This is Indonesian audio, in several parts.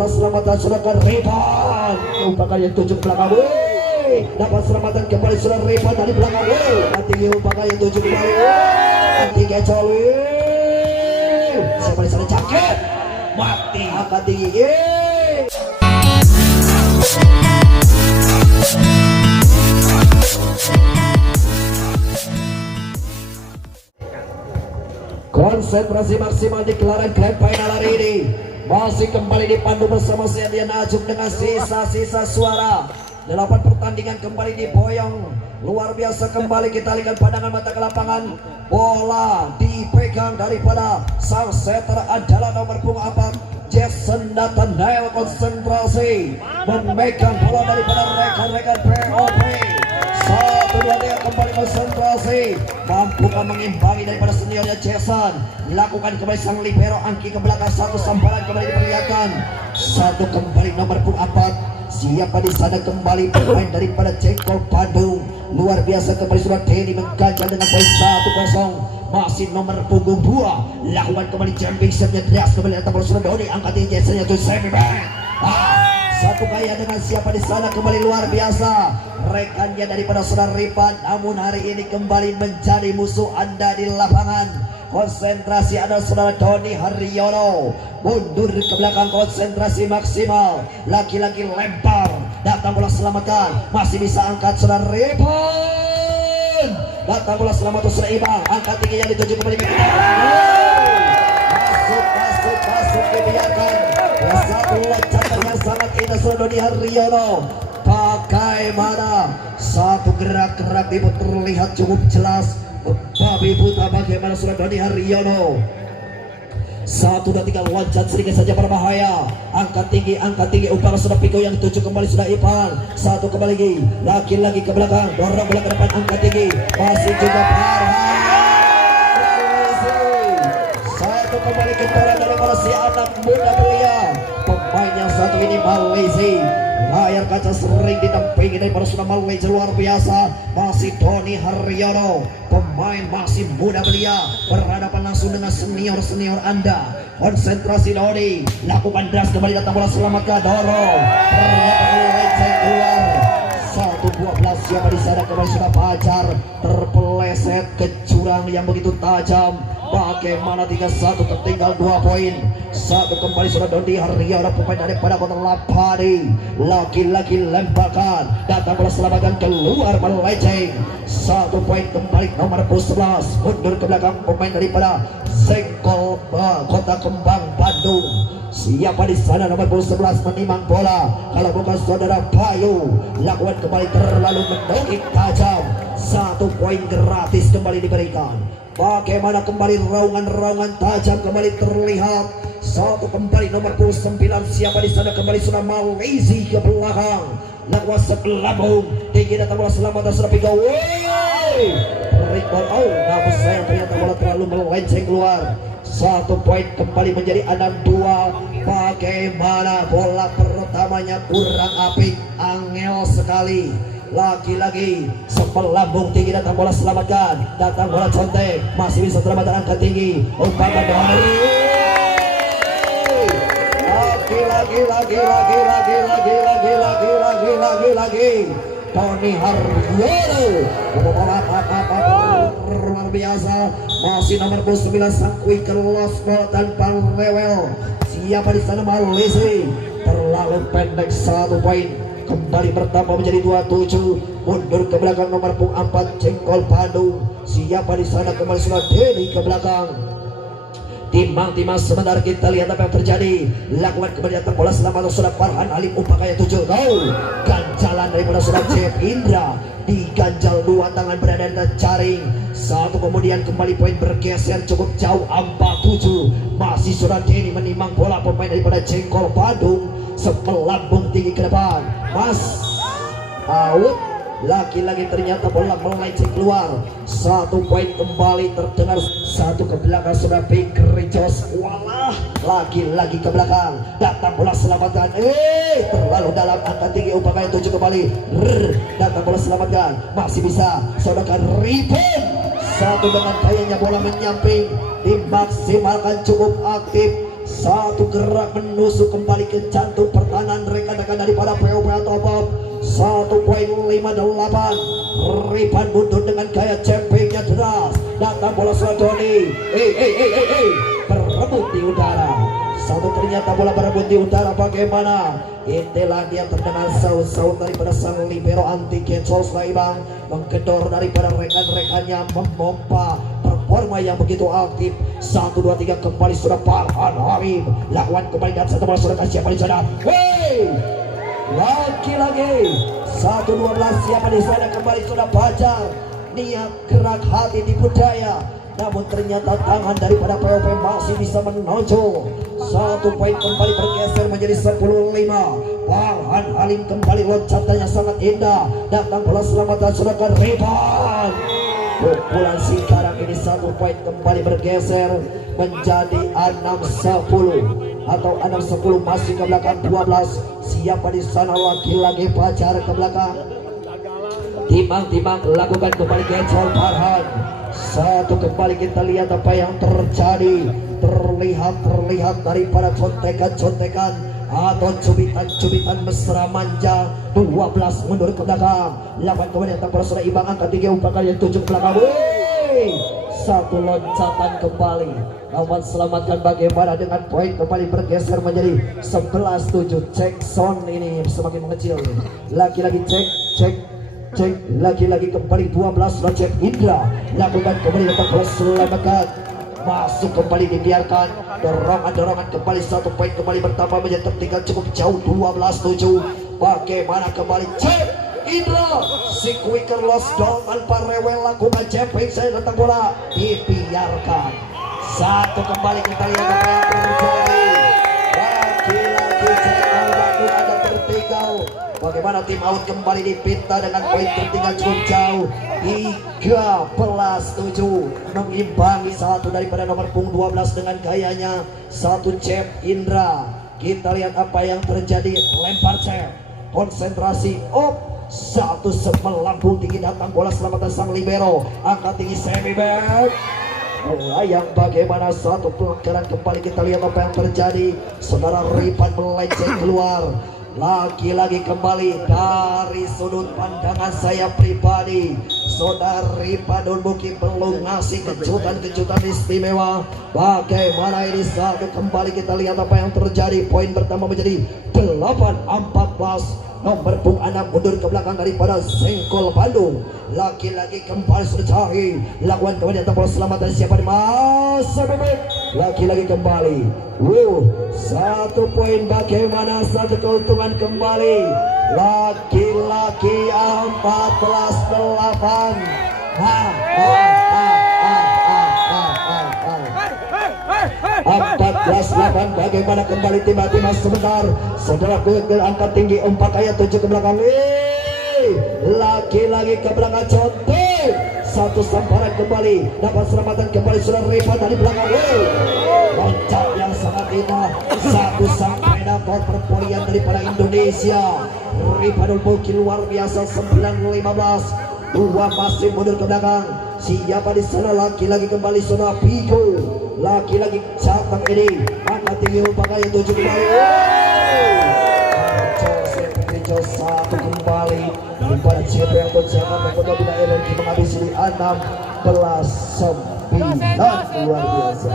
bola selamatan serahkan rebound. Upakan yang 7 ke belakang. Dapat selamatan kembali sudah rebound dari belakang. Tinggi upakan yang 7 kembali. Tinggi Coli. Siapa di sana cakep? Mati. Angkat tinggi. Konsentrasi maksimal di gelaran grand final hari ini. Masih kembali dipandu bersama Sedian Ajum dengan sisa-sisa suara. 8 pertandingan kembali diboyong. Luar biasa kembali kita lihat pandangan mata ke lapangan. Bola dipegang daripada sang setter adalah nomor punggung 4 Jackson Nathanael. Konsentrasi memegang bola daripada rekan-rekan POP. 1-2 kembali konsentrasi, mampukah mengimbangi daripada seniornya Jason. Dilakukan kembali sang libero Angki ke belakang, satu sambaran kembali diperlihatkan. Satu kembali nomor punggung 4. Siapa di sana kembali pemain daripada Cengkol Bandung. Luar biasa kembali sudah Denny mengganjal dengan poin 1-0. Masih nomor punggung 2. Lakukan kembali jumping shotnya Drias kembali datang bola sudah Doni angkat tinggi Jasonnya to semi back. Satu gaya dengan siapa di sana kembali luar biasa. Rekannya daripada saudara Ripan, namun hari ini kembali menjadi musuh Anda di lapangan. Konsentrasi ada saudara Doni Haryono. Mundur ke belakang, konsentrasi maksimal. Laki-laki lempar, datang bola selamatkan. Masih bisa angkat saudara Ripan. Datang bola selamat untuk saudara Ibang. Angkat tinggi yang dituju kembali ke kita. Masuk dibiarkan. Satu loncatan yang sangat indah saudara Doni Haryono. Bagaimana satu gerak-gerak ibu terlihat cukup jelas. Babi buta bagaimana saudara Doni Haryono. 1-2-3 loncat sedikit saja berbahaya. Angkat tinggi upaya sudah Piko yang 7 kembali sudah Ipan. Satu kembali lagi ke belakang, dorong bola ke depan, angkat tinggi masih juga Farhan. Satu kembali ketoran dari si anak muda belia. Pemain yang satu ini Malaysia. Layar kaca sering didampingi daripada sudah Malaysia luar biasa. Masih Doni Haryono, pemain masih muda belia, berhadapan langsung dengan senior Anda. Konsentrasi Doni, lakukan deras kembali, datang bola selamatkan, dorong. Ternyata melenceng keluar. 1-12 siapa di sana kembali sudah Pajar, terpeleset ke jurang yang begitu tajam. Bagaimana 3-1 tertinggal 2 poin. Satu kembali sudah Doni Haryono, pemain daripada Kota Lapadi. Laki-laki lemparkan, datang bola selamatkan, keluar melenceng. 1 poin kembali nomor 11. Mundur ke belakang pemain daripada Cengkol Kota Kembang Bandung. Siapa di sana nomor 11 menimang bola? Kalau bukan saudara Bayu. Lakukan kembali terlalu mendongeng tajam. 1 poin gratis kembali diberikan. Bagaimana kembali raungan tajam kembali terlihat. 1 kembali nomor 9. Siapa di sana kembali sudah Malaysia ke belakang. Lakukan sekelabung tinggi, datang bola selamat dan sudah Piko. Namun sayang ternyata bola terlalu melenceng keluar. 1 poin kembali menjadi 6-2. Bagaimana bola pertamanya kurang apik, angel sekali. Lagi-lagi sepelambung tinggi, datang bola selamatkan, datang bola contek, masih bisa selamatkan, angkat tinggi, umpankan dari lagi Doni Haryono. Luar biasa, masih nomor 9 sang quick loss bola tanpa rewel. Siapa di sana Malaysia, terlalu pendek. 1 poin kembali bertambah menjadi 27. Mundur ke belakang nomor 4 Cengkol Bandung. Siapa di sana kembali sudah Denny ke belakang. Timbang sebentar kita lihat apa yang terjadi. Lakukan kembali datang bola selamat sudah Farhan Alim, upakanya 7 gol. Ganjalan daripada sudah Jeff Indra, diganjal 2 tangan berada dan jaring. 1 kemudian kembali poin bergeser cukup jauh 4-7. Masih sudah Denny menimang bola pemain daripada Cengkol Bandung. Sepelambung tinggi ke depan, Mas out. Lagi-lagi ternyata bola melenceng keluar. 1 poin kembali terdengar. 1 ke belakang sudah Fikri Jos. Walah, lagi-lagi ke belakang, datang bola selamatkan. Terlalu dalam, angkat tinggi, upaya 7 kembali. Datang bola selamatkan, masih bisa sodokan Ripen. 1 dengan kayanya bola menyamping, dimaksimalkan cukup aktif. Satu gerak menusuk kembali ke jantung pertahanan rekan-rekan daripada POPA Topop. 1.58. Ripan buntut dengan gaya jempingnya deras. Datang bola Srodoni. Berebut di udara. Satu ternyata bola berebut di udara. Bagaimana? Inilah dia terdengar saut-saut daripada sang libero anti Kecol Saimbang, menggedor daripada rekan-rekannya, memompa performa yang begitu aktif. 1, 2, 3 kembali sudah Farhan Harim. Lawan kembali dan satu bola sudah kasih siapa di sana? Lagi-lagi 1-12 siapa di sana? Kembali sudah Fajar. Niat, gerak, hati di budaya. Namun ternyata tangan daripada POP masih bisa menonjol. 1 poin kembali bergeser menjadi 10-5. Farhan Halim kembali loncatannya sangat indah. Datang bola selamatan sudah ke Riban. Pukulan sekarang ini 1 poin kembali bergeser menjadi 6-10 atau 6-10 masih ke belakang 12. Siapa di sana? Lagi-lagi Fajar ke belakang. Timang-timang lakukan kembali Kecol Farhan. 1 kembali kita lihat apa yang terjadi. Terlihat daripada contekan-contekan atau cubitan-cubitan mesra manja. 12 mundur ke belakang. 8 kemudian tak sudah imbang angka 3 umpan kali 7 ke belakang. 1 loncatan kembali. Lawan selamatkan bagaimana dengan poin kembali bergeser menjadi 11-7. Jackson ini semakin mengecil. Lagi-lagi cek. Lagi-lagi kembali 12 Rajab Indra. Lakukan kembali datang bola selamatkan. Masuk kembali dibiarkan. Dorongan kembali 1 poin kembali bertambah menjadi tertinggal cukup jauh 12-7. Bagaimana kembali cek Indra. Si quicker lost down tanpa rewel lakukan jemping saya datang bola dibiarkan. 1 kembali kita lihat apa yang terjadi. Lagi-lagi saya Bandung ada tertinggal. Bagaimana tim out kembali dipinta dengan poin tertinggal cukup jauh 13-7 mengimbangi 1 daripada nomor punggung 12 dengan gayanya 1 Cep Indra. Kita lihat apa yang terjadi. Lempar Cep, konsentrasi 1 melambung tinggi datang bola selamatan sang libero, angkat tinggi semi back melayang. Bagaimana 1 pelanggaran kembali kita lihat apa yang terjadi. Saudara Ripan melenceng keluar. Lagi-lagi kembali dari sudut pandangan saya pribadi, Saudara Ripan Dunbuki belum ngasih kejutan-kejutan istimewa. Bagaimana ini 1 kembali kita lihat apa yang terjadi. Poin pertama menjadi 8-14. Nomor punggung 6 mundur ke belakang daripada Sengkol Bandung. Lagi-lagi kembali Surcahi. Lakukan kemudian bola selamatan siapa di masa bebek. Lagi-lagi kembali 1 poin. Bagaimana 1 keuntungan kembali. Lagi-lagi 14-8. 14-8. Bagaimana kembali tiba-tiba sebentar. Saudara Google angkat tinggi 4 ayat 7 ke belakang. Lagi-lagi ke belakang contek. 1 samparan kembali. Dapat selamatan kembali sudah Ripan dari belakang. Loncat yang sangat indah. 1 sang predator perpolian daripada Indonesia. Ripan Dunbuki luar biasa. 9-15. 2 masih mundur ke belakang. Siapa di sana? Lagi-lagi kembali saudara Pigo. Lagi-lagi catat ini angkat tinggi umpan ayat 7 kembali. Jose 1 kembali daripada CP yang tercatat Kota Bina Energi menghabisi 16-9. Luar biasa.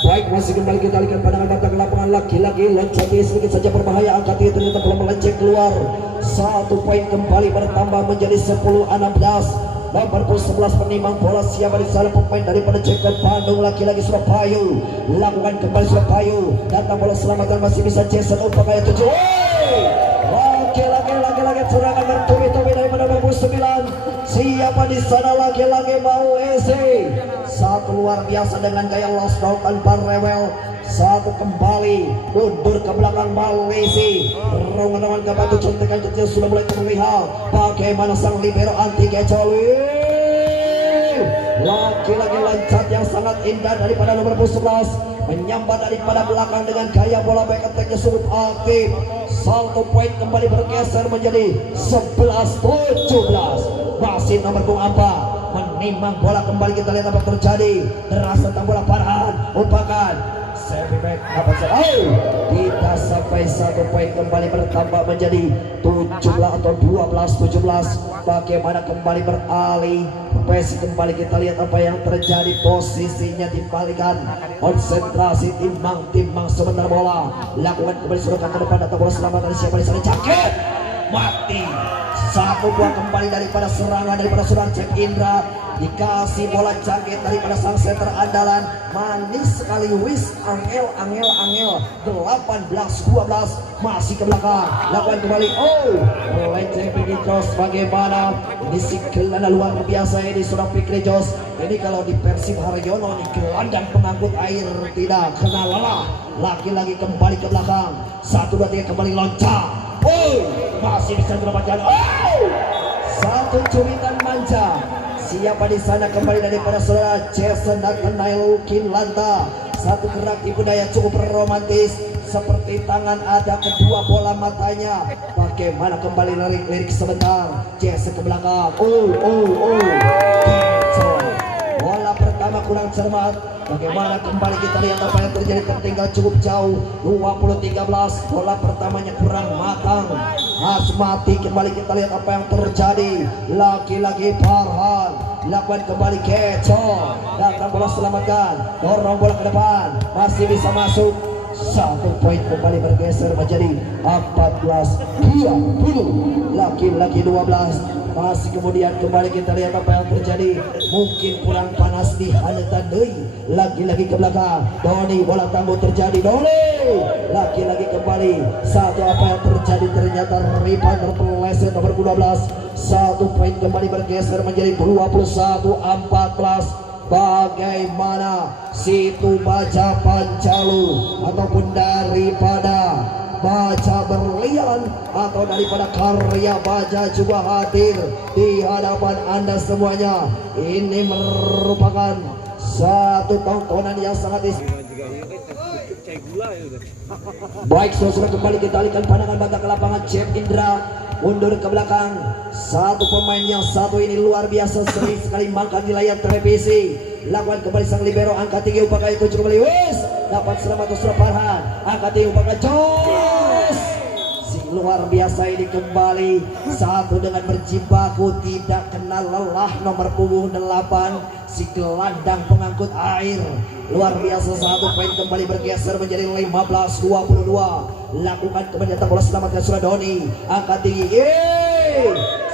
Baik, masih kembali kita lihat pandangan mata ke lapangan. Lagi-lagi loncatnya sedikit saja berbahaya. Angkat itu ternyata belum melenceng keluar. 1 poin kembali bertambah menjadi 10-16. Nomor 11 penimbang bola siapa di sana? Pemain daripada Jacob Bandung. Lagi-lagi Surabaya. Lakukan kembali Surabaya. Datang bola selamatan masih bisa Jason umpan ayat 7. Lagi-lagi serangan bertubi-tubi dari nomor 9. Siapa di sana? Lagi-lagi mau Eze. 1 luar biasa dengan gaya lost down tanpa rewel. 1 kembali mundur ke belakang Malaysia. Rongan-rongan ke batu contekan kecil sudah mulai terlihat. Bagaimana sang libero anti Kecol. Lagi-lagi loncat yang sangat indah daripada nomor 11. Menyambar daripada belakang dengan gaya bola back attack-nya cukup aktif. Satu poin kembali bergeser menjadi 11-17. Masih nomor punggung 4 menimang bola kembali, kita lihat apa terjadi. Deras tentang bola Farhan, umpakan Semi back dapat tidak sampai 1 poin kembali bertambah menjadi 17 atau 12-17. Bagaimana kembali beralih pes kembali, kita lihat apa yang terjadi. Posisinya dibalikan, konsentrasi timbang sebentar bola lakukan kembali serokan ke depan atau bola selamat dari siapa di sana, Cakit mati. Satu buah kembali daripada serangan daripada seorang Cek Indra, dikasih bola jangkit daripada sang center andalan. Manis sekali Wis Angel 18-12. Masih ke belakang lakukan kembali, melenceng Fikri Jos. Bagaimana ini si gelandang luar biasa ini seorang Fikri Jos. Ini kalau di Persib Haryono ini gelandang pengangkut air tidak kena lelah. Lagi-lagi kembali ke belakang, 1, 2, 3 kembali loncat. Masih bisa mendapatkan satu cuitan manja. Siapa di sana kembali daripada saudara Jason Nathanael Kinlanta. Satu gerak tipu daya cukup romantis, seperti tangan ada kedua bola matanya. Bagaimana kembali lirik sebentar, Jason ke belakang. Bola pertama kurang cermat. Bagaimana kembali kita lihat apa yang terjadi, tertinggal cukup jauh 20-13. Bola pertamanya kurang matang, Asmati. Kembali kita lihat apa yang terjadi. Lagi-lagi Farhan lakukan kembali Keco, datang bola selamatkan, dorong bola ke depan, masih bisa masuk. 1 poin kembali bergeser menjadi 14-20. Lagi-lagi 12. Masih kemudian kembali kita lihat apa yang terjadi. Mungkin kurang panas di Hanetan Deui. Lagi-lagi ke belakang, Doni, bola tangguh terjadi, Doni lagi-lagi kembali. Satu apa yang terjadi, ternyata Ripan terpeleset nomor 12. 1 poin kembali bergeser menjadi 21-14. Bagaimana situ Baja Pancalu ataupun daripada Baja Berlian atau daripada karya Baja juga hadir di hadapan Anda semuanya. Ini merupakan satu tontonan yang sangat baik. Saudara, kembali kita alihkan pandangan mata ke lapangan. Cek Indra mundur ke belakang. Satu pemain yang satu ini luar biasa, sering sekali makan di layar televisi. Lakukan kembali sang libero, angkat tinggi upakan itu kembali. Wis dapat selamat Usra Farhan, angkat tinggi upakan Jos. Si luar biasa ini kembali satu dengan berjibaku, tidak kenal lelah nomor punggung 8. Si gelandang pengangkut air luar biasa. 1 poin kembali bergeser menjadi 15-22. Lakukan kembali datang bola selamatkan Suradoni, angkat tinggi.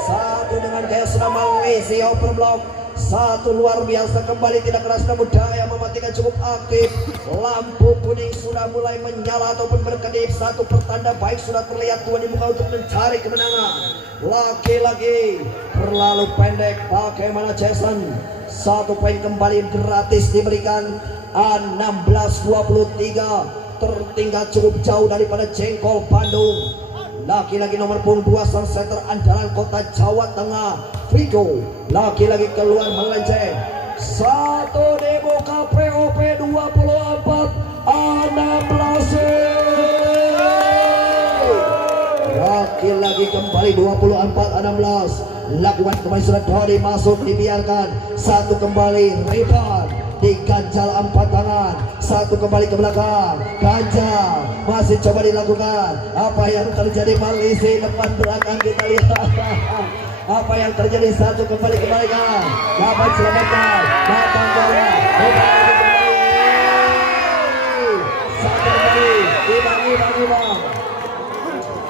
Satu dengan gaya sudah Malaysia overblock. Satu luar biasa kembali, tidak keras namun daya mematikan cukup aktif. Lampu kuning sudah mulai menyala ataupun berkedip. Satu pertanda baik sudah terlihat Tuhan di muka untuk mencari kemenangan. Lagi-lagi terlalu pendek. Bagaimana Jason? 1 poin kembali gratis diberikan. 16-23. Tertinggal cukup jauh daripada Jengkol Bandung. Lagi-lagi nomor punggung 2 sang center andalan kota Jawa Tengah, Vigo. Lagi-lagi keluar melenceng. 1 demo KPOP 24 16. Lagi-lagi kembali 24-16. Lakukan kembali sudah Dodi masuk, dibiarkan. 1 kembali Ripan, diganjal 4 tangan. 1 kembali ke belakang, ganjal masih coba dilakukan. Apa yang terjadi Malaysia depan belakang kita lihat. Apa yang terjadi? 1 kembali kembalikan, dapat selamatkan, datang bola, satu kembali, ibang.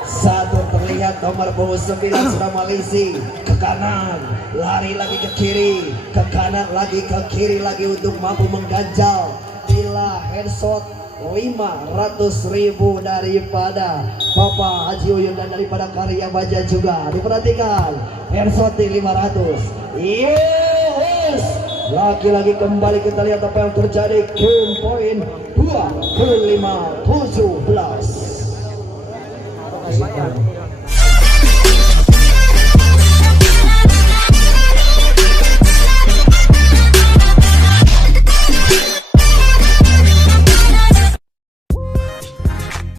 1 terlihat nomor punggung 9 sudah Malaysia ke kanan, lari lagi ke kiri, ke kanan lagi, ke kiri lagi untuk mampu mengganjal. Bila headshot 500.000 daripada Bapak Haji Uyun dan daripada karya Baja juga diperhatikan. Headshot di 500. Yes. Lagi-lagi kembali kita lihat apa yang terjadi. Game point 25-17.